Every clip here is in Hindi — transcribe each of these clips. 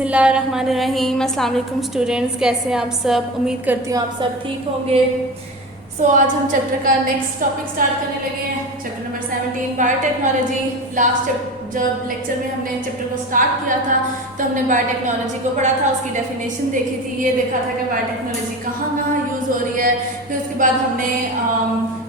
बिस्मिल्लाहिर्रहमानिर्रहीम। अस्सलाम वालेकुम स्टूडेंट्स, कैसे हैं आप सब। उम्मीद करती हूँ आप सब ठीक होंगे। आज हम चैप्टर का नेक्स्ट टॉपिक स्टार्ट करने लगे हैं, चैप्टर नंबर 17 बायोटेक्नोलॉजी। लास्ट जब लेक्चर में हमने चैप्टर को स्टार्ट किया था तो हमने बायोटेक्नोलॉजी को पढ़ा था, उसकी डेफिनेशन देखी थी, ये देखा था कि बायोटेक्नोलॉजी कहाँ कहाँ यूज़ हो रही है। फिर उसके बाद हमने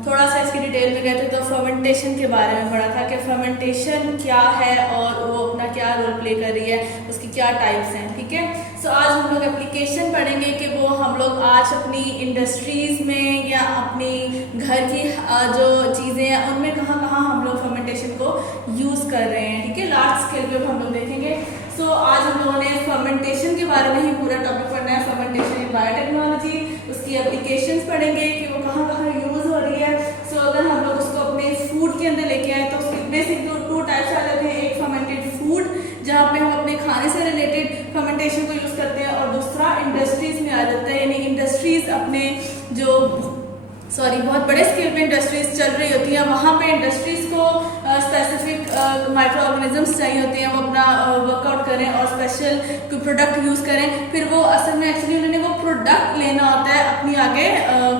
थोड़ा सा इसकी डिटेल में गए थे तो फर्मेंटेशन के बारे में पढ़ा था कि फर्मेंटेशन क्या है और वो अपना क्या रोल प्ले कर रही है, उसकी क्या टाइप्स हैं। ठीक है, आज हम लोग एप्लीकेशन पढ़ेंगे कि वो हम लोग आज अपनी इंडस्ट्रीज़ में या अपनी घर की जो चीज़ें हैं उनमें कहाँ कहाँ हम लोग फर्मेंटेशन को यूज़ कर रहे हैं। ठीक है, लार्ज स्केल पे हम लोग देखेंगे। आज हम लोगों ने फर्मेंटेशन के बारे में ही पूरा टॉपिक पढ़ना है, फर्मेंटेशन इन बायोटेक्नोलॉजी, उसकी एप्लीकेशंस पढ़ेंगे कि वो कहाँ कहाँ यूज़ हो रही है। अगर हम लोग उसको अपने फूड के अंदर लेके आए तो उसके बेसिक टू टाइप्स आ जाते हैं। एक फर्मेंटेड फूड जहाँ पे हम अपने खाने से रिलेटेड फर्मेंटेशन को यूज़ करते हैं, और दूसरा इंडस्ट्रीज़ में आ जाता है, यानी इंडस्ट्रीज़ अपने जो बहुत बड़े स्केल पे इंडस्ट्रीज चल रही होती हैं, वहाँ पे इंडस्ट्रीज़ को स्पेसिफिक माइक्रो ऑर्गेनिजम्स चाहिए होते हैं, वो अपना वर्कआउट करें और स्पेशल कोई प्रोडक्ट यूज़ करें। फिर वो असल में एक्चुअली उन्होंने वो प्रोडक्ट लेना होता है अपनी आगे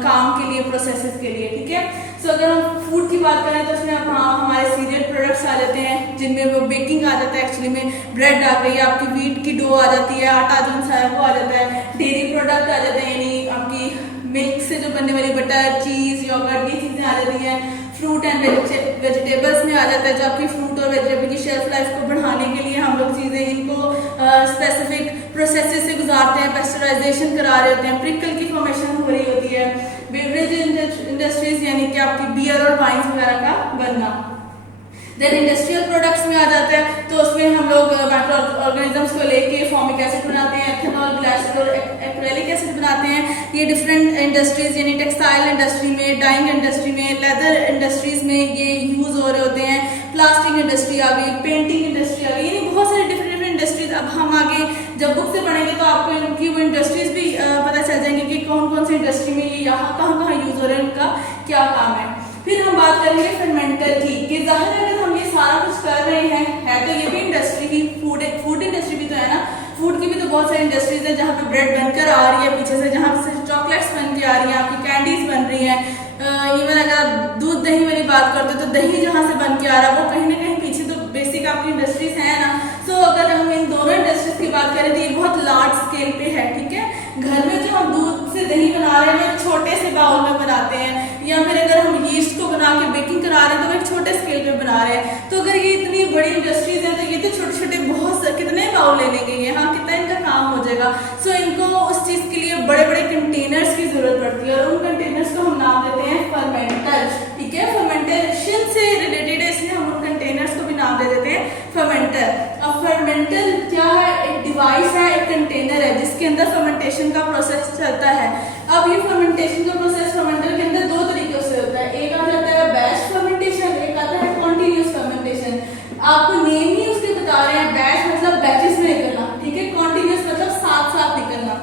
काम के लिए, प्रोसेसेस के लिए। ठीक है, अगर हम फूड की बात करें तो उसमें हमारे सीरियल प्रोडक्ट्स आ जाते हैं जिनमें वो बेकिंग आ जाता है, एक्चुअली में ब्रेड आ गई, आपकी व्हीट की डो आ जाती है, आटा जो सा है वो आ जाता है, डेयरी प्रोडक्ट आ जाते हैं, यानी आपकी मिल्क से जो बनने वाली बटर, चीज़, योगर्ट, ये चीज़ें आ जाती हैं। फ्रूट एंड वेजिटेबल्स में आ जाता है, जो आपकी फ्रूट और वेजिटेबल की शेल्फ लाइफ को बढ़ाने के लिए हम लोग चीज़ें इनको स्पेसिफिक प्रोसेसेस से गुजारते हैं, पेस्चराइजेशन करा रहे होते हैं, प्रिकल की फॉर्मेशन हो रही होती है। बेवरेज इंडस्ट्रीज यानी कि आपकी बियर और वाइन्स वगैरह का बनना। देन इंडस्ट्रियल प्रोडक्ट्स में आ जाता है तो उसमें हम लोग माइक्रो ऑर्गेनिजम्स को लेके फॉर्मिक एसिड बनाते हैं, एथेनॉल, ग्लाइसरॉल, एक्रेलिक एसिड बनाते हैं। ये डिफरेंट इंडस्ट्रीज यानी टेक्सटाइल इंडस्ट्री में, डाइंग इंडस्ट्री में, लेदर इंडस्ट्रीज में ये यूज़ हो रहे होते हैं। प्लास्टिक इंडस्ट्री आ गई, पेंटिंग इंडस्ट्री आ गई, यानी बहुत सारी डिफरेंट इंडस्ट्रीज। अब हम आगे जब बुक से पढ़ेंगे तो आपको इनकी वो इंडस्ट्रीज भी पता चल जाएंगे कि कौन कौन सी इंडस्ट्री में ये यहाँ कहाँ कहाँ यूज़ हो रहे हैं, उनका क्या काम है। फिर हम बात करेंगे फर्मेंटर की, कि ज़ाहिर है अगर हम ये सारा कुछ कर रहे हैं, है तो ये भी इंडस्ट्री ही, फूड इंडस्ट्री भी तो है ना। फूड की भी तो बहुत सारी इंडस्ट्रीज है जहाँ पे ब्रेड बनकर आ रही है पीछे से, जहाँ से चॉकलेट्स बन के आ रही हैं, आपकी कैंडीज बन रही हैं। इवन अगर आप दूध दही वाली बात करते हो तो दही जहाँ से बन के आ रहा है वो कहीं ना कहीं पीछे तो बेसिक आपकी इंडस्ट्रीज है ना। अगर हम इन दोनों इंडस्ट्रीज की बात करें तो ये बहुत लार्ज स्केल पे है। ठीक है, घर में जो हम दूध से दही बना रहे हैं वो एक छोटे से बाउल में बनाते हैं, या फिर अगर हम यीस्ट को बना के बेकिंग करा रहे हैं तो वो एक छोटे स्केल पे बना रहे हैं। तो अगर ये इतनी बड़ी इंडस्ट्रीज है तो ये तो छोटे छोटे बहुत कितने बाउल ले लेंगे, यहाँ कितना इनका काम हो जाएगा। इनको उस चीज़ के लिए बड़े बड़े कंटेनर्स की जरूरत पड़ती है, और उन कंटेनर्स को हम नाम देते हैं फर्मेंटर। ठीक है, फर्मेंटेशन से रिलेटेड है इसलिए हम उन कंटेनर्स को भी नाम दे देते हैं फर्मेंटर। अब फर्मेंटर क्या है? एक डिवाइस है, एक कंटेनर है जिसके अंदर फर्मेंटेशन का प्रोसेस चलता है। अब ये फर्मेंटेशन का प्रोसेस फर्मेंटर के अंदर दो तरीकों से होता है, एक आ जाता है बैच फर्मेंटेशन, एक आता है कॉन्टिन्यूस फर्मेंटेशन। आपको नेम ही उसके बता रहे हैं, बैच मतलब बैचेस में निकलना, ठीक है, कॉन्टिन्यूस मतलब साथ साथ निकलना।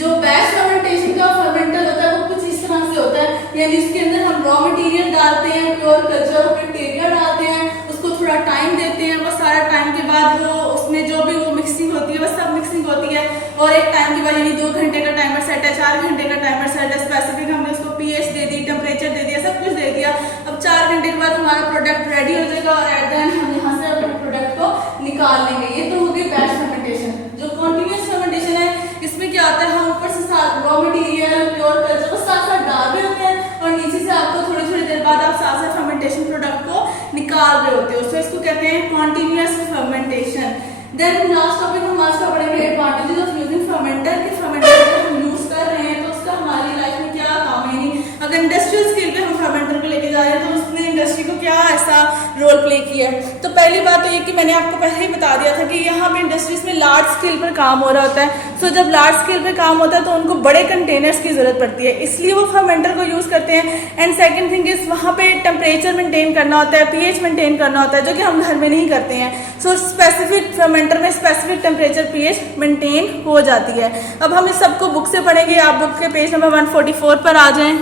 जो बैच फर्मेंटेशन का फर्मेंटर होता है वो कुछ इस तरह से होता है, यानी उसके अंदर हम रॉ मटेरियल डालते हैं, प्योर कल्चर बैक्टीरिया डालते हैं, उसको थोड़ा टाइम देते हैं, वो सारा टाइम के बाद वो उसमें जो भी वो मिक्सिंग होती है वो सब मिक्सिंग होती है, और एक टाइम के बाद यानी 2 घंटे का टाइमर सेट है, 4 घंटे का टाइमर सेट है, स्पेसिफिक हमने उसको pH दे दी, टेम्परेचर दे दिया, सब कुछ दे दिया। अब 4 घंटे के बाद हमारा प्रोडक्ट रेडी हो जाएगा और एट द एंड हम यहाँ से अपने प्रोडक्ट को निकाल लेंगे। ये तो हो गई बैच फर्मेंटेशन। जो कॉन्टिन्यूस फर्मेंटेशन है इसमें क्या आता है, हम ऊपर से साथ रॉ मटेरियल, प्योर कल्चर को साथ साथ डाल रहे होते हैं और नीचे से आपको थोड़ी थोड़ी देर बाद आप साथ साथ फर्मेंटेशन प्रोडक्ट को निकाल रहे होते हो। इसको कहते हैं continuous fermentation. Then last topic हम आज का पढ़ेंगे एडवांटेजेस ऑफ यूजिंग फर्मेंटर। कि फर्मेंटर हम यूज कर रहे हैं तो उसका हमारी लाइफ में क्या काम है, यानी अगर इंडस्ट्रियल स्केल पे हम फर्मेंटर को लेके जा रहे हैं तो उसने इंडस्ट्री को क्या ऐसा रोल प्ले किया है। तो पहली बात तो ये कि मैंने आपको पहले ही बता दिया था कि यहाँ पे इंडस्ट्रीज में लार्ज स्केल पर काम हो रहा होता है। जब लार्ज स्केल पे काम होता है तो उनको बड़े कंटेनर्स की जरूरत पड़ती है, इसलिए वो फर्मेंटर को यूज करते हैं। एंड सेकंड थिंग इज वहाँ पे टेम्परेचर मेंटेन करना होता है, pH मेंटेन करना होता है, जो कि हम घर में नहीं करते हैं। स्पेसिफिक फर्मेंटर में स्पेसिफिक टेम्परेचर pH मेंटेन हो जाती है। अब हम इस सबको बुक से पढ़ेंगे, आप बुक के पेज नंबर 144 पर आ जाएं।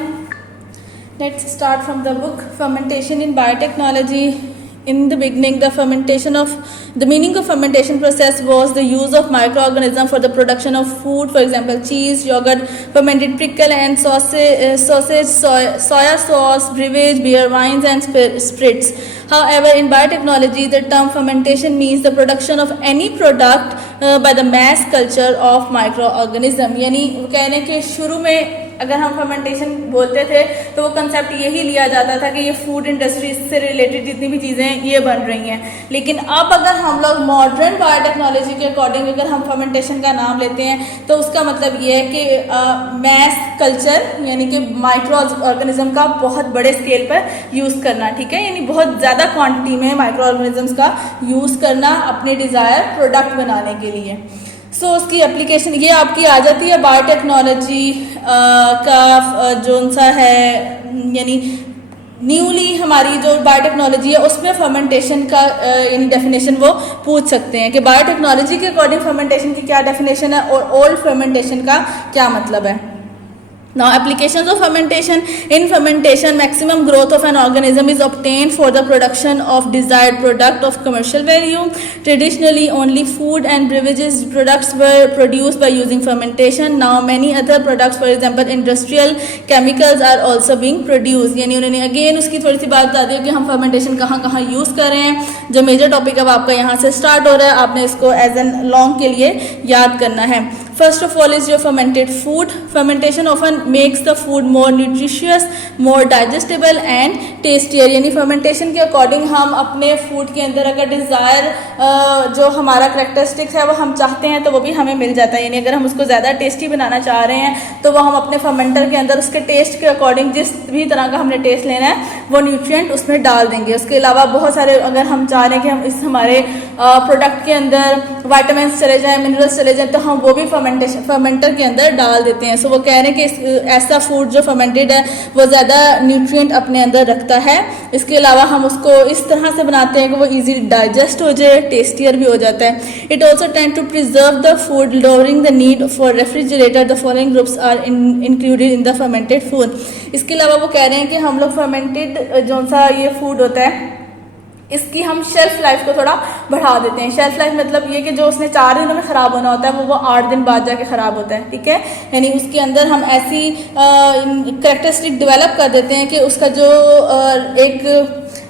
Let's start from the book fermentation in biotechnology. In the beginning, the meaning of fermentation process was the use of microorganisms for the production of food, for example, cheese, yogurt, fermented pickle and sausage, soya sauce, beverage, beer, wines and spirits. However, in biotechnology, the term fermentation means the production of any product by the mass culture of microorganism. यानी वो कह रहे हैं कि शुरू में अगर हम फर्मेंटेशन बोलते थे तो वो कंसेप्ट यही लिया जाता था कि ये फूड इंडस्ट्री से रिलेटेड जितनी भी चीज़ें ये बन रही हैं, लेकिन अब अगर हम लोग मॉडर्न बायोटेक्नोलॉजी के अकॉर्डिंग अगर हम फर्मेंटेशन का नाम लेते हैं तो उसका मतलब ये है कि मैस कल्चर यानी कि माइक्रो ऑर्गेनिज्म का बहुत बड़े स्केल पर यूज़ करना, ठीक है, यानी बहुत ज़्यादा क्वांटिटी में माइक्रो ऑर्गेनिजम्स का यूज़ करना अपने डिज़ायर प्रोडक्ट बनाने के लिए। सो उसकी एप्लीकेशन ये आपकी आ जाती है बायोटेक्नोलॉजी का जो सा है, यानी न्यूली हमारी जो बायोटेक्नोलॉजी है उसमें फर्मेंटेशन का डेफिनेशन वो पूछ सकते हैं कि बायोटेक्नोलॉजी के अकॉर्डिंग फर्मेंटेशन की क्या डेफिनेशन है और ओल्ड फर्मेंटेशन का क्या मतलब है। Now, applications of fermentation. In fermentation, maximum growth of an organism is obtained for the production of desired product of commercial value. Traditionally, only food and beverages products were produced by using fermentation. Now, many other products, for example, industrial chemicals are also being produced. यानी उन्होंने अगेन उसकी थोड़ी सी बात बता दी कि हम फर्मेंटेशन कहाँ कहाँ यूज़ कर रहे हैं। जो मेजर टॉपिक अब आपका यहाँ से स्टार्ट हो रहा है, आपने इसको एज एन लॉन्ग के लिए याद करना है। First of all is your fermented food. Fermentation often makes the food more nutritious, more digestible and tastier. यानी fermentation के अकॉर्डिंग हम अपने फूड के अंदर अगर डिज़ायर जो हमारा करेक्टरिस्टिक्स है वो हम चाहते हैं तो वो भी हमें मिल जाता है। यानी अगर हम उसको ज़्यादा टेस्टी बनाना चाह रहे हैं तो वो हम अपने फर्मेंटर के अंदर उसके टेस्ट के अकॉर्डिंग जिस भी तरह का हमने टेस्ट लेना है वो न्यूट्रिएंट उसमें डाल देंगे। उसके अलावा बहुत सारे अगर हम चाह रहे हैं कि हम इस हमारे प्रोडक्ट के अंदर वाइटामिन चले जाएँ, मिनरल्स चले जाएँ, तो हम वो भी फर्मेंटर के अंदर डाल देते हैं। सो वो कह रहे हैं कि ऐसा फूड जो फर्मेंटेड है वो ज़्यादा न्यूट्रिएंट अपने अंदर रखता है। इसके अलावा हम उसको इस तरह से बनाते हैं कि वो इजीली डाइजेस्ट हो जाए, टेस्टियर भी हो जाता है। It also tend to preserve the food lowering the need for refrigerator. The following groups are included in the fermented food. इसके अलावा वो कह रहे हैं कि हम लोग फर्मेंटेड जो सा ये फूड होता है इसकी हम शेल्फ लाइफ को थोड़ा बढ़ा देते हैं। शेल्फ लाइफ मतलब ये कि जो उसने 4 दिनों में ख़राब होना होता है वो 8 दिन बाद जाके ख़राब होता है, ठीक है। यानी उसके अंदर हम ऐसी करेक्टरिस्टिक डेवलप कर देते हैं कि उसका जो एक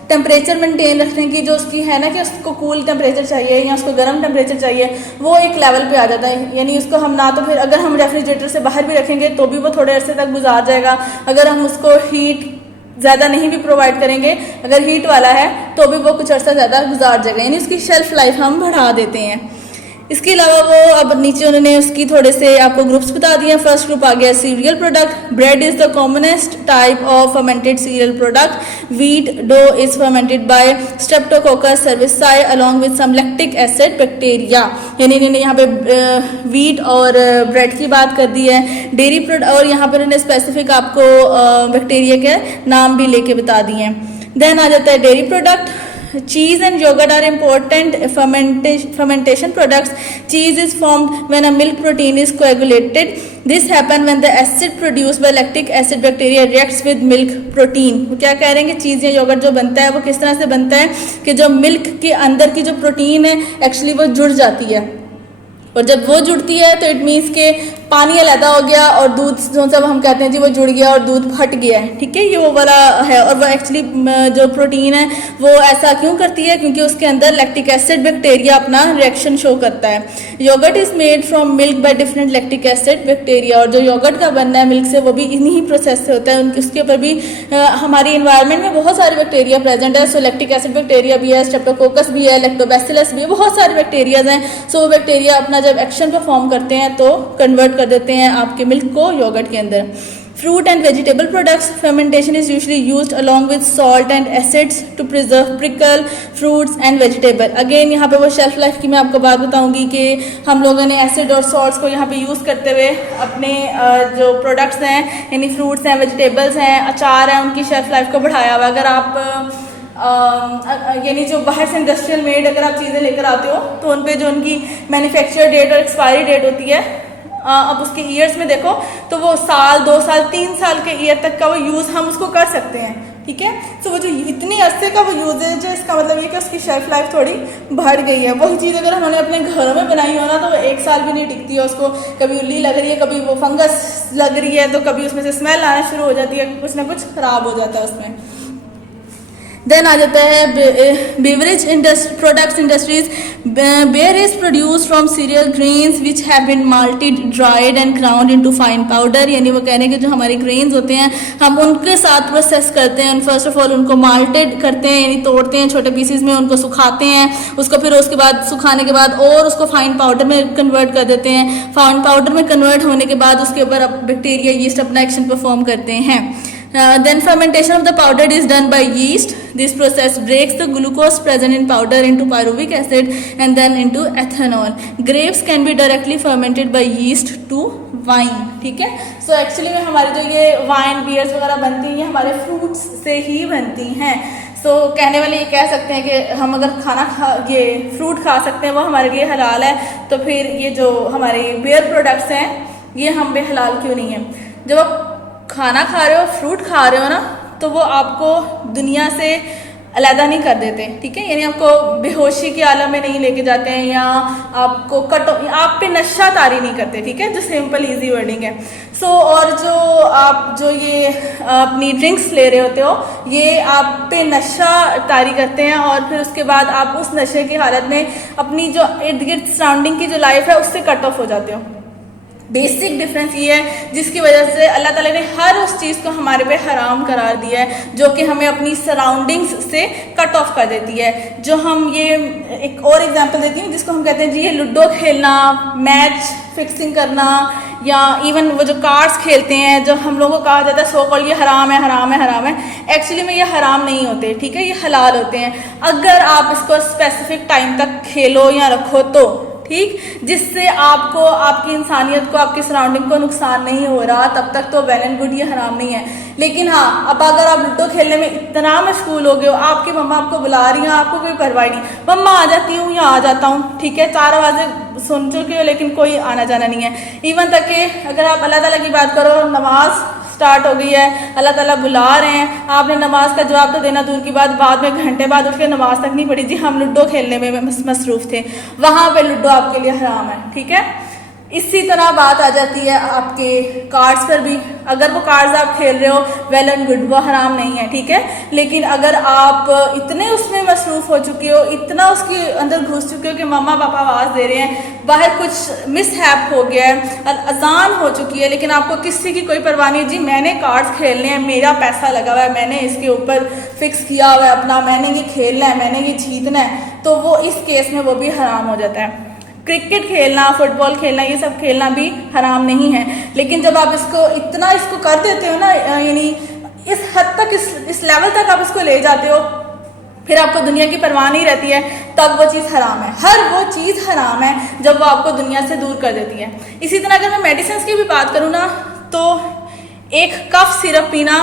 टेम्परेचर मेंटेन रखने की जो उसकी है ना कि उसको कूल टेम्परेचर चाहिए या उसको गर्म टेम्परेचर चाहिए वो एक लेवल पे आ जाता है। यानी उसको हम ना तो फिर अगर हम रेफ्रिजरेटर से बाहर भी रखेंगे तो भी वो थोड़े अरसे तक गुजार जाएगा। अगर हम उसको हीट ज़्यादा नहीं भी प्रोवाइड करेंगे, अगर हीट वाला है तो भी वो कुछ अर्सा ज़्यादा गुजार जाएगा, यानी उसकी शेल्फ लाइफ हम बढ़ा देते हैं। इसके अलावा वो अब नीचे उन्होंने उसकी थोड़े से आपको ग्रुप्स बता दिए। फर्स्ट ग्रुप आ गया cereal product. Bread is the commonest type of fermented cereal product. Wheat dough is fermented by Streptococcus cerevisiae along with some lactic acid bacteria. यानी इन्होंने यहाँ पे व्हीट और ब्रेड की बात कर दी है। डेयरी प्रोडक्ट और यहाँ पर उन्होंने स्पेसिफिक आपको बैक्टीरिया के नाम भी लेके बता दिए हैं। देन आ जाता है dairy product. Cheese and yogurt are important fermentation products. Cheese is formed when a milk protein is coagulated. This happens when the acid produced by lactic acid bacteria reacts with milk protein. वो क्या कह रहे हैं कि चीज़ या योगर्ट जो बनता है वो किस तरह से बनता है कि जो मिल्क के अंदर की जो प्रोटीन है एक्चुअली वो जुड़ जाती है, और जब वो जुड़ती है तो इट मीन्स के पानी अलहदा हो गया और दूध जो सब हम कहते हैं जी वो जुड़ गया और दूध फट गया है, ठीक है, ये वो वाला है। और वो एक्चुअली जो प्रोटीन है वो ऐसा क्यों करती है, क्योंकि उसके अंदर लैक्टिक एसिड बैक्टीरिया अपना रिएक्शन शो करता है। Yoghurt is made from milk by different lactic acid bacteria, और जो योगर्ट का बनना है मिल्क से वो भी इन्हीं ही प्रोसेस से होता है। उसके ऊपर भी हमारी इन्वायरमेंट में बहुत सारे बैक्टीरिया प्रेजेंट है। सो लैक्टिक एसिड बैक्टीरिया भी है, स्ट्रेप्टोकोकस भी है, लैक्टोबैसिलस भी है, बहुत सारे बैक्टीरियाज हैं। सो वो बैक्टीरिया अपना जब एक्शन परफॉर्म करते हैं तो कन्वर्ट कर देते हैं आपके मिल्क को योगर्ट के अंदर। Fruit and vegetable products fermentation is usually used along with salt and acids to preserve pickle fruits and vegetable. Again यहाँ पे वो शेल्फ लाइफ की मैं आपको बात बताऊंगी कि हम लोगों ने एसिड और सॉल्ट्स को यहाँ पे यूज़ करते हुए अपने जो प्रोडक्ट्स हैं यानी फ्रूट्स हैं, वेजिटेबल्स हैं, अचार हैं, उनकी शेल्फ लाइफ को बढ़ाया हुआ। अगर आप यानी जो बाहर से इंडस्ट्रियल मेड अगर आप चीज़ें लेकर आते हो तो उन पे जो उनकी मैन्युफैक्चर डेट और एक्सपायरी डेट होती है, अब उसके ईयर्स में देखो तो वो साल, 2 साल, 3 साल के ईयर तक का वो यूज़ हम उसको कर सकते हैं, ठीक है। तो वो जो इतनी अरसे का वो यूजेज है, इसका मतलब ये कि उसकी शेल्फ लाइफ थोड़ी बढ़ गई है। वही चीज़ अगर हमने अपने घरों में बनाई हो ना तो वो 1 साल भी नहीं टिकती है, उसको कभी उल्ली लग रही है, कभी वो फंगस लग रही है, तो कभी उसमें से स्मेल आना शुरू हो जाती है, कुछ ना कुछ खराब हो जाता है उसमें। देन आ जाता है beverage products industries. Beer is produce from cereal grains which have been malted, dried and ground into fine powder. यानी वो कहने के जो हमारे ग्रेन्स होते हैं हम उनके साथ प्रोसेस करते हैं। फर्स्ट ऑफ ऑल उनको माल्टेड करते हैं, यानी तोड़ते हैं छोटे पीसीज में, उनको सुखाते हैं, उसको फिर उसके बाद सुखाने के बाद और उसको फाइन पाउडर में कन्वर्ट कर देते हैं। फाइन पाउडर में कन्वर्ट होने के बाद उसके ऊपर बैक्टीरिया यीस्ट अपना एक्शन परफॉर्म करते हैं। Then fermentation of the powder is done by yeast. This process breaks the glucose present in powder into pyruvic acid and then into ethanol. Grapes can be directly fermented by yeast to wine. ठीक है। So actually में हमारे जो ये वाइन बियर्स वगैरह बनती हैं हमारे फ्रूट्स से ही बनती हैं। So कहने वाले ये कह सकते हैं कि हम अगर ये फ्रूट खा सकते हैं वो हमारे लिए हलाल है, तो फिर ये जो हमारे बियर प्रोडक्ट्स हैं ये हम पे हलाल क्यों नहीं है। जब आप खाना खा रहे हो, फ्रूट खा रहे हो ना, तो वो आपको दुनिया से अलहदा नहीं कर देते, ठीक है। यानी आपको बेहोशी के आलम में नहीं लेके जाते हैं या आपको आप पे नशा तारी नहीं करते, ठीक है, जो सिंपल इजी वर्डिंग है। सो और जो आप जो ये अपनी ड्रिंक्स ले रहे होते हो ये आप पे नशा तारी करते हैं और फिर उसके बाद आप उस नशे की हालत में अपनी जो इर्द गिर्द सराउंडिंग की जो लाइफ है उससे कट ऑफ हो जाते हो। बेसिक डिफरेंस ये है जिसकी वजह से अल्लाह ताला ने हर उस चीज़ को हमारे पे हराम करार दिया है जो कि हमें अपनी सराउंडिंग्स से कट ऑफ कर देती है। जो हम ये एक और एग्जांपल देती हूँ जिसको हम कहते हैं जी ये लूडो खेलना, मैच फिक्सिंग करना, या इवन वो जो कार्ड्स खेलते हैं जो हम लोगों को कहा जाता है सो कॉल ये हराम है हराम है हराम है। एक्चुअली में ये हराम नहीं होते, ठीक है, ये हलाल होते हैं अगर आप इसको स्पेसिफिक टाइम तक खेलो या रखो तो, ठीक, जिससे आपको आपकी इंसानियत को आपकी सराउंडिंग को नुकसान नहीं हो रहा, तब तक तो वेल एंड गुड, ये हराम नहीं है। लेकिन हाँ, अब अगर आप लूडो खेलने में इतना मशगूल हो गए हो, आपकी मम्मा आपको बुला रही हैं, आपको कोई परवाह नहीं, मम्मा आ जाती हूँ या आ जाता हूँ, ठीक है, 4 आवाज़ें सुन चुके हो लेकिन कोई आना जाना नहीं है। इवन तक कि अगर आप अल्लाह ताला की बात करो, नमाज स्टार्ट हो गई है, अल्लाह ताला बुला रहे हैं, आपने नमाज का जवाब तो देना दूर की बात, बाद में घंटे बाद उठ के नमाज तक नहीं पढ़ी, जी हम लूडो खेलने में मसरूफ़ थे, वहाँ पे लूडो आपके लिए हराम है, ठीक है। इसी तरह बात आ जाती है आपके कार्ड्स पर भी। अगर वो कार्ड्स आप खेल रहे हो वेल एंड गुड, वो हराम नहीं है, ठीक है, लेकिन अगर आप इतने उसमें मसरूफ़ हो चुके हो, इतना उसके अंदर घुस चुके हो कि मम्मा पापा आवाज़ दे रहे हैं, बाहर कुछ मिसहैप हो गया है, अजान हो चुकी है, लेकिन आपको किसी की कोई परवाह नहीं, जी मैंने कार्ड्स खेलने हैं, मेरा पैसा लगा हुआ है, मैंने इसके ऊपर फिक्स किया हुआ है अपना, मैंने ये खेलना है, मैंने ये जीतना है, तो वो इस केस में वो भी हराम हो जाता है। क्रिकेट खेलना, फुटबॉल खेलना, ये सब खेलना भी हराम नहीं है, लेकिन जब आप इसको कर देते हो ना, यानी इस हद तक इस लेवल तक आप इसको ले जाते हो, फिर आपको दुनिया की परवाह नहीं रहती है, तब वो चीज़ हराम है। हर वो चीज़ हराम है जब वो आपको दुनिया से दूर कर देती है। इसी तरह अगर मैं मेडिसिन की भी बात करूँ ना, तो एक कफ सिरप पीना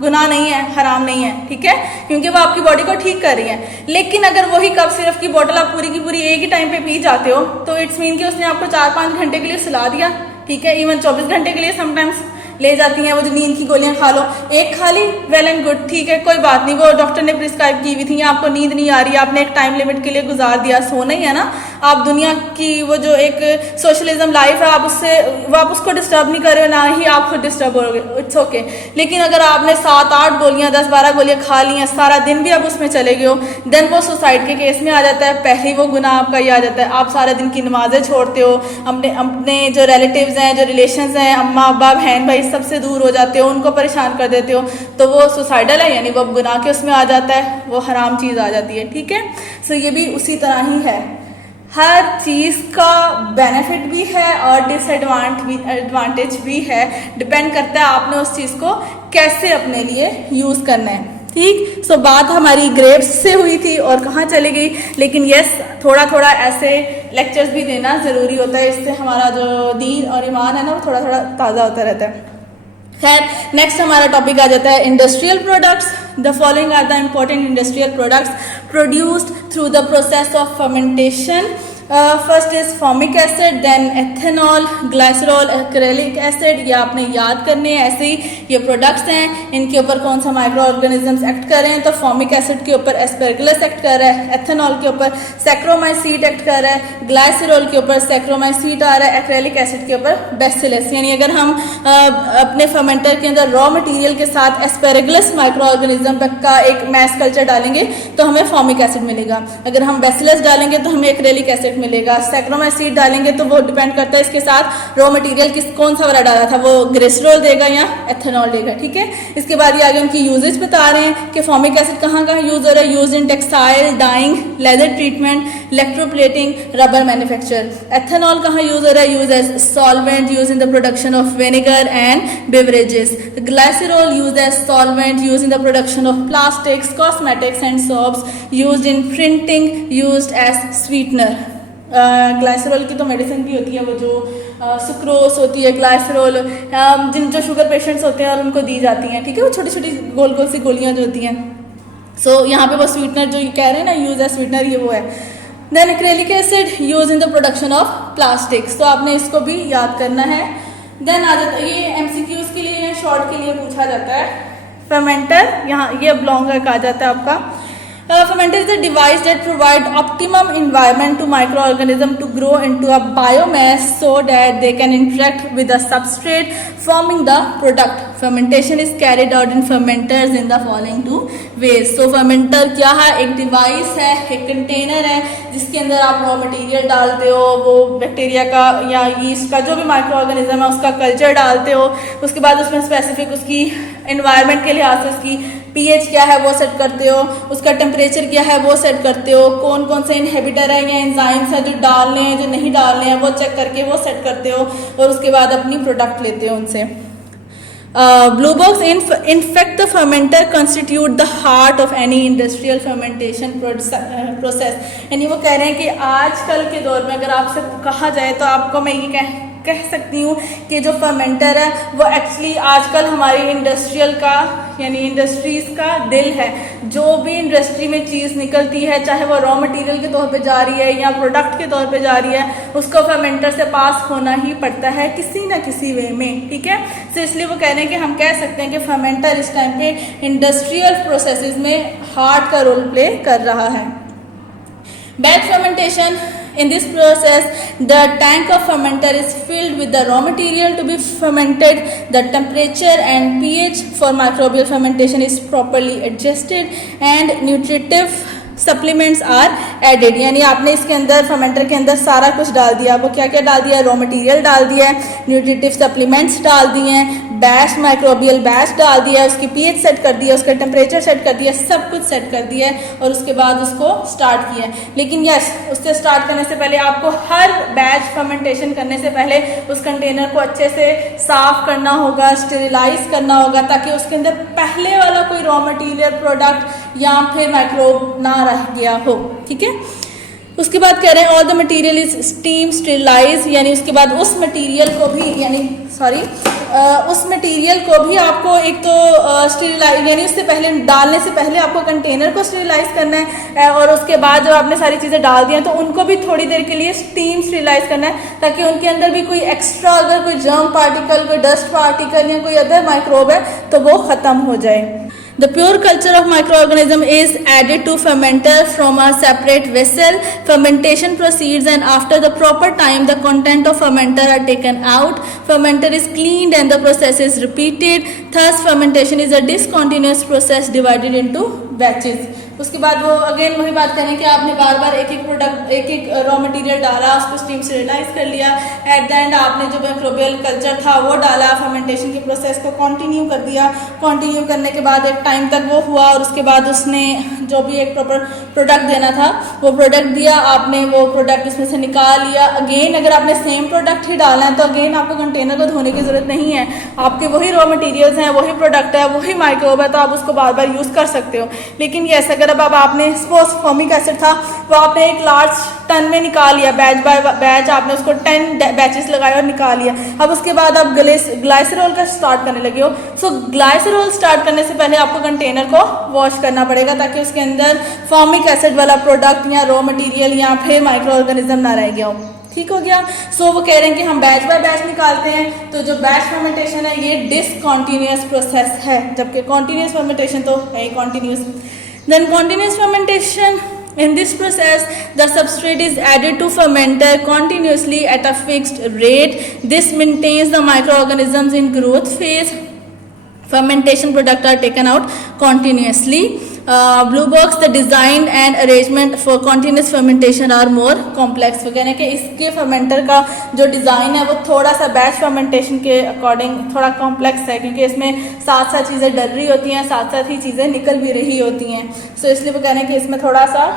गुनाह नहीं है, हराम नहीं है, ठीक है, क्योंकि वो आपकी बॉडी को ठीक कर रही है। लेकिन अगर वही कप सिरप की बोतल आप पूरी की पूरी एक ही टाइम पे पी जाते हो, तो इट्स मीन कि उसने आपको 4-5 घंटे के लिए सुला दिया, ठीक है, इवन 24 घंटे के लिए समटाइम्स ले जाती हैं। वो जो नींद की गोलियां खा लो, एक खा ली, वेल एंड गुड, ठीक है, कोई बात नहीं, वो डॉक्टर ने प्रिस्क्राइब की हुई थी, आपको नींद नहीं आ रही, आपने एक टाइम लिमिट के लिए गुजार दिया, सोना ही है ना, आप दुनिया की वो जो एक सोशलिज्म लाइफ है आप उसको डिस्टर्ब नहीं कर रहे हो, ना ही आप खुद डिस्टर्ब हो रहे, इट्स ओके। लेकिन अगर आपने 7-8 गोलियां 10-12 गोलियां खा ली हैं, सारा दिन भी आप उसमें चले गए हो, देन वो सुसाइड के केस में आ जाता है। पहले वो गुनाह आपका ये आ जाता है, आप सारा दिन की नमाजें छोड़ते हो, अपने जो रिलेटिव्स हैं, जो रिलेशंस हैं, अम्मा अब्बा बहन भाई सबसे दूर हो जाते हो, उनको परेशान कर देते हो, तो वो सुसाइडल है, यानी वो गुनाह के उसमें आ जाता है, वो हराम चीज़ आ जाती है, ठीक है। सो ये भी उसी तरह ही है, हर चीज़ का बेनिफिट भी है और डिसएडवांटेज भी है, डिपेंड करता है आपने उस चीज़ को कैसे अपने लिए यूज़ करना है, ठीक। सो बात हमारी ग्रेप्स से हुई थी और कहाँ चली गई, लेकिन यस, थोड़ा थोड़ा ऐसे लेक्चर्स भी देना ज़रूरी होता है, इससे हमारा जो दीन और ईमान है ना वो थोड़ा थोड़ा ताज़ा होता रहता है। खैर, नेक्स्ट हमारा टॉपिक आ जाता है industrial products. The following are the important industrial products produced through the process of fermentation first is formic acid, then ethanol, glycerol, acrylic acid, ये आपने याद करने हैं। ऐसे ही ये प्रोडक्ट्स हैं, इनके ऊपर कौन सा माइक्रो ऑर्गेनिजम्स एक्ट कर रहे हैं। तो फॉर्मिक एसिड के ऊपर एस्पेरगिलस एक्ट कर रहा है, एथेनॉल के ऊपर सैक्रोमाइसीट एक्ट कर रहा है, ग्लाइसरॉल के ऊपर सैक्रोमाइसीट आ रहा है, एक्रेलिक एसिड के ऊपर बेसिलस। यानी अगर हम अपने फर्मेंटर के अंदर रॉ मटेरियल के साथ एस्पेरगिलस माइक्रो ऑर्गेनिज्म का एक मैस कल्चर डालेंगे तो हमें फॉर्मिक एसिड मिलेगा। अगर हम बेसिलस डालेंगे तो हमें एक्रेलिक एसिड मिलेगा। सैक्रोमाइसीट डालेंगे तो वो डिपेंड करता है इसके साथ रॉ मटेरियल कौन सा वाला डाला था, वो ग्लिसरॉल देगा या एथेनॉल देगा। ठीक है, इसके बाद ये आगे उनकी यूजेज बता रहे हैं कि फॉर्मिक एसिड कहाँ कहाँ यूज हो रहा है। Use in textile, dyeing, leather treatment, electroplating, rubber manufacture. Ethanol कहाँ यूज हो रहा है, use as solvent, use in the production of vinegar and beverages. Glycerol use as solvent, use in the production of plastics, cosmetics and soaps, use in printing, use as sweetener. Glycerol की तो मेडिसिन भी होती है, वो जो सुक्रोस होती है, ग्लाइसरॉल जिन जो शुगर पेशेंट्स होते हैं और उनको दी जाती हैं। ठीक है, वो छोटी छोटी गोल गोल सी गोलियां जो होती हैं। सो यहाँ पे वो स्वीटनर जो कह रहे हैं ना, यूज एज स्वीटनर, ये वो है। Then acrylic acid use in the production of plastics, तो आपने इसको भी याद करना है। देन आ जाता है, ये एमसीक्यूज के लिए, शॉर्ट के लिए पूछा जाता है। फर्मेंटर, यहाँ ये लॉन्ग आ जाता है आपका। Fermenter is a device that provides optimum environment to microorganism to grow into a biomass so that they can interact with the substrate forming the product. Fermentation is carried out in fermenters in the following two ways. So fermenter क्या है, एक डिवाइस है, एक कंटेनर है जिसके अंदर आप रॉ मटेरियल डालते हो, वो बैक्टीरिया का या यीस्ट का जो भी माइक्रो ऑर्गेनिज्म है उसका कल्चर डालते हो। उसके बाद उसमें स्पेसिफिक उसकी एनवायरनमेंट के लिहाज से उसकी पीएच क्या है वो सेट करते हो, उसका टेम्परेचर क्या है वो सेट करते हो, कौन कौन से इनहिबिटर है या एंजाइम्स है जो डालने हैं जो नहीं डालने हैं वो चेक करके वो सेट करते हो और उसके बाद अपनी प्रोडक्ट लेते हो उनसे। Blue box, in fact the fermenter constitute the heart of any industrial fermentation process। यानी वो कह रहे हैं कि आजकल के दौर में अगर आपसे कहा जाए तो आपको मैं ये कह सकती हूँ कि जो फर्मेंटर है वो एक्चुअली आजकल हमारी इंडस्ट्रियल का यानी इंडस्ट्रीज़ का दिल है। जो भी इंडस्ट्री में चीज़ निकलती है, चाहे वो रॉ मटेरियल के तौर पे जा रही है या प्रोडक्ट के तौर पे जा रही है, उसको फर्मेंटर से पास होना ही पड़ता है किसी ना किसी वे में। ठीक है, तो इसलिए वो कह रहे हैं कि हम कह सकते हैं कि फर्मेंटर इस टाइम पे इंडस्ट्रियल प्रोसेसेस में हार्ट का रोल प्ले कर रहा है। Batch fermentation, in this process the tank of fermenter is filled with the raw material to be fermented. The temperature and pH for microbial fermentation is properly adjusted and nutritive supplements are added. यानी आपने इसके अंदर फर्मेंटर के अंदर सारा कुछ डाल दिया। वो क्या क्या डाल दिया, रॉ मटेरियल डाल दिया है, न्यूट्रिटिव सप्लीमेंट्स डाल दिए हैं, बैच माइक्रोबियल बैच डाल दिया है, उसकी पीएच सेट कर दिया, उसका टेम्परेचर सेट कर दिया, सब कुछ सेट कर दिया है और उसके बाद उसको स्टार्ट किया है। लेकिन यस, उससे स्टार्ट करने से पहले आपको हर बैच फर्मेंटेशन करने से पहले उस कंटेनर को अच्छे से साफ करना होगा, स्टेरिलाइज करना होगा ताकि उसके अंदर पहले वाला कोई रॉ मटेरियल प्रोडक्ट या फिर माइक्रोब ना रह गया हो। ठीक है, उसके बाद कह रहे हैं all the material is steam sterilise, यानी उसके बाद उस मटेरियल को भी उस मटेरियल को भी आपको एक तो स्टेरिलाइज यानी उससे पहले डालने से पहले आपको कंटेनर को स्टेरिलाइज करना है और उसके बाद जब आपने सारी चीज़ें डाल दी हैं तो उनको भी थोड़ी देर के लिए स्टीम स्टेरिलाइज करना है ताकि उनके अंदर भी कोई एक्स्ट्रा अगर कोई जर्म पार्टिकल, कोई डस्ट पार्टिकल या कोई अदर माइक्रोब है तो वो ख़त्म हो जाए। The pure culture of microorganism is added to fermenter from a separate vessel. Fermentation proceeds and after the proper time the content of fermenter are taken out. Fermenter is cleaned and the process is repeated. Thus fermentation is a discontinuous process divided into batches. उसके बाद वो अगेन वही बात करें कि आपने बार बार एक एक प्रोडक्ट एक एक रॉ मटेरियल डाला, उसको स्टीम स्टेरिलाइज कर लिया, एट द एंड आपने जो माइक्रोबियल कल्चर था वो डाला, फर्मेंटेशन के प्रोसेस को कंटिन्यू कर दिया। कंटिन्यू करने के बाद एक टाइम तक वो हुआ और उसके बाद उसने जो भी एक प्रॉपर प्रोडक्ट देना था वो प्रोडक्ट दिया, आपने वो प्रोडक्ट उसमें से निकाल लिया। अगेन अगर आपने सेम प्रोडक्ट ही डालना है तो अगेन आपको कंटेनर को धोने की ज़रूरत नहीं है, आपके वही रॉ मटेरियल्स हैं, वही प्रोडक्ट है, वही माइक्रोब है, तो आप उसको बार बार यूज़ कर सकते हो। लेकिन ये अगर अब आपने सपोज फॉर्मिक एसिड था वो आपने एक लार्ज टन में निकाल लिया, बैच बाय बैच आपने उसको 10 बैचेस लगाए और निकाल लिया। अब उसके बाद आप ग्लाइसरॉल का स्टार्ट करने लगे हो। सो ग्लाइसरॉल स्टार्ट करने से पहले आपको कंटेनर को वॉश करना पड़ेगा ताकि उसके उसके अंदर फॉर्मिक एसिड वाला प्रोडक्ट या रॉ मटेरियल या फिर माइक्रो ऑर्गेनिज्म ना रह गया हो। ठीक हो गया। सो वो कह रहे हैं कि हम बैच बाय बैच निकालते हैं, तो जो बैच फर्मेंटेशन है ये डिसकॉन्टिन्यूस प्रोसेस है, जबकि कॉन्टिन्यूस फर्मेंटेशन तो है continuous. Then continuous fermentation, in this process the substrate is added to fermenter continuously at a fixed rate. This maintains the microorganisms in growth phase. Fermentation products are taken out continuously. Blue box, the design and arrangement for continuous fermentation are more complex. वो कहने कि इसके फर्मेंटर का जो डिज़ाइन है वो थोड़ा सा बैच फर्मेंटेशन के अकॉर्डिंग थोड़ा कॉम्प्लेक्स है, क्योंकि इसमें साथ साथ चीज़ें डल रही होती हैं, साथ साथ ही चीज़ें निकल भी रही होती हैं। सो इसलिए वो कहने कि इसमें थोड़ा सा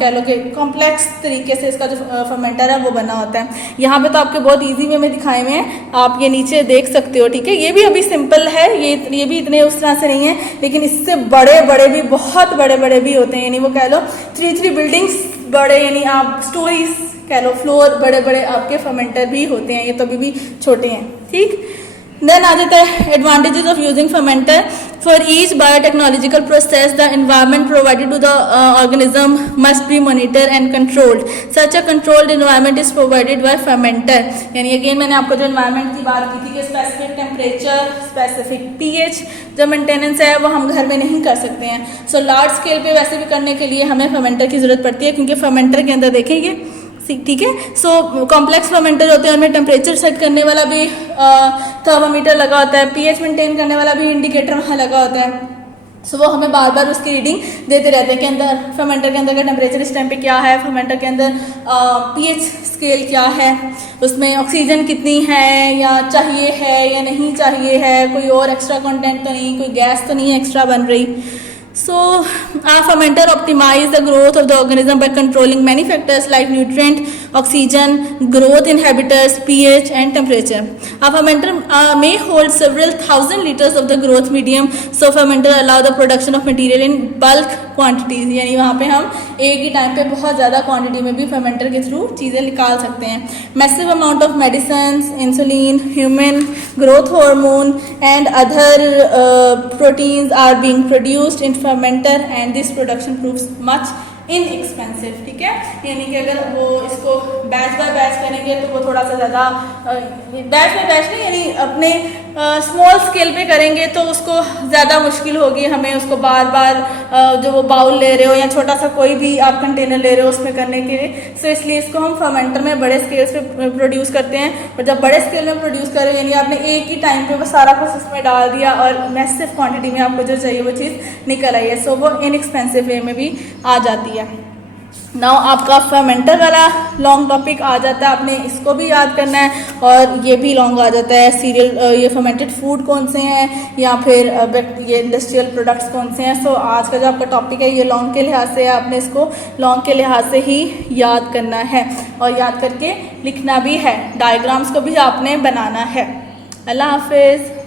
कह लो कि कॉम्प्लेक्स तरीके से इसका जो फर्मेंटर है वो बना होता है। यहाँ पे तो आपके बहुत ईजी वे में दिखाए हुए हैं, आप ये नीचे देख सकते हो। ठीक है, ये भी अभी सिंपल है, ये भी इतने उस तरह से नहीं है, लेकिन इससे बड़े बड़े भी, बहुत बड़े बड़े भी होते हैं। यानी वो कह लो 3 बिल्डिंग्स बड़े, यानी आप स्टोरीज कह लो, फ्लोर बड़े बड़े आपके फर्मेंटर भी होते हैं, ये तो अभी भी छोटे हैं। ठीक, देन आ जाता है advantages of using fermenter. For each biotechnological process the environment provided to the organism must be monitored and controlled. Such a controlled environment is provided by fermenter. यानी अगेन मैंने आपको जो एनवायरनमेंट की बात की थी कि स्पेसिफिक टेम्परेचर, स्पेसिफिक पीएच जो मेंटेनेंस है वो हम घर में नहीं कर सकते हैं। सो लार्ज स्केल पे वैसे भी करने के लिए हमें फर्मेंटर की ज़रूरत पड़ती है, क्योंकि फर्मेंटर के अंदर देखेंगे, ठीक है। सो कॉम्प्लेक्स फर्मेंटर होते हैं, उनमें टेम्परेचर सेट करने वाला भी थर्मामीटर लगा होता है, पीएच मेंटेन करने वाला भी इंडिकेटर वहाँ लगा होता है। सो वो हमें बार बार उसकी रीडिंग देते रहते हैं कि अंदर फर्मेंटर के अंदर का टेम्परेचर इस टाइम पे क्या है, फर्मेंटर के अंदर पीएच स्केल क्या है, उसमें ऑक्सीजन कितनी है या चाहिए है या नहीं चाहिए है, कोई और एक्स्ट्रा कंटेंट तो नहीं, कोई गैस तो नहीं एक्स्ट्रा बन रही। So, a fermenter optimize the growth of the organism by controlling many factors like nutrient, oxygen, growth inhibitors, pH and temperature. A fermenter may hold several thousand liters of the growth medium. So, fermenter allow the production of material in bulk quantities. यानी वहाँ पे हम एक ही टाइम पे बहुत ज़्यादा क्वांटिटी में भी फर्मेंटर के थ्रू चीज़ें निकाल सकते हैं। Massive amount of medicines, insulin, human growth hormone and other proteins are being produced in fermenter and this production proves much inexpensive. ठीक है, यानी कि अगर वो इसको बैच बाय बैच करेंगे तो वो थोड़ा सा ज़्यादा बैच बाय बैच नहीं, यानी अपने स्मॉल स्केल पे करेंगे तो उसको ज़्यादा मुश्किल होगी हमें उसको बार बार जो वो बाउल ले रहे हो या छोटा सा कोई भी आप कंटेनर ले रहे हो उसमें करने के लिए। सो इसलिए इसको हम फर्मेंटर में बड़े स्केल पे प्रोड्यूस करते हैं, और जब बड़े स्केल में प्रोड्यूस करें यानी आपने एक ही टाइम पे वो सारा कुछ उसमें डाल दिया और मैसिव क्वांटिटी में आपको जो चाहिए वो चीज़ निकल आई है। सो वो इनएक्सपेंसिव वे में भी आ जाती है। नाउ आपका फर्मेंटर वाला लॉन्ग टॉपिक आ जाता है, आपने इसको भी याद करना है, और ये भी लॉन्ग आ जाता है सीरियल, ये फर्मेंटेड फूड कौन से हैं या फिर ये इंडस्ट्रियल प्रोडक्ट्स कौन से हैं। सो आज का जो आपका टॉपिक है ये लॉन्ग के लिहाज से है, आपने इसको लॉन्ग के लिहाज से ही याद करना है और याद करके लिखना भी है, डायग्राम्स को भी आपने बनाना है। अल्लाह हाफिज़।